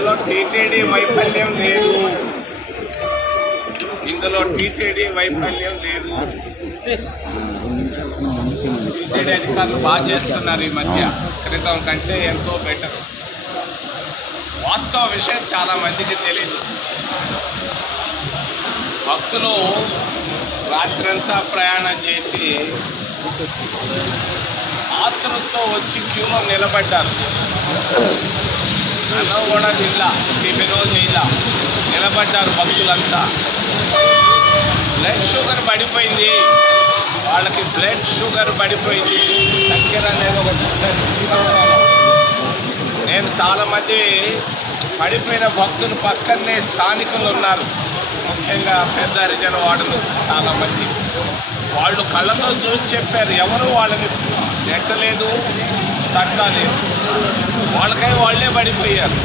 ఇందులో టీటీడీ వైఫల్యం లేదు, ఇందులో టీటీడీ వైఫల్యం లేదు. టీటీడీ అధికారులు బాగా చేస్తున్నారు ఈ మధ్య, క్రితం కంటే ఎంతో బెటర్. వాస్తవ విషయం చాలా మందికి తెలియదు. భక్తులు రాత్రంతా ప్రయాణం చేసి ఆతృతతో వచ్చి క్యూలో నిలబడ్డారు. అన్నం కూడా తిల్లా, టిఫినో చేయలా, నిలబడ్డారు భక్తులంతా. బ్లడ్ షుగర్ పడిపోయింది వాళ్ళకి, బ్లడ్ షుగర్ పడిపోయింది. చక్కెర అనేది ఒకటి ఉంటుంది. నేను చాలామంది పడిపోయిన భక్తులు పక్కనే స్థానికులు ఉన్నారు, ముఖ్యంగా పెద్ద హరిజన వార్డు నుంచి చాలామంది. వాళ్ళు కళ్ళతో చూసి చెప్పారు, ఎవరు వాళ్ళని నెట్టలేదు, తట్టలేదు, వాళ్ళకై వాళ్ళే పడిపోయారు.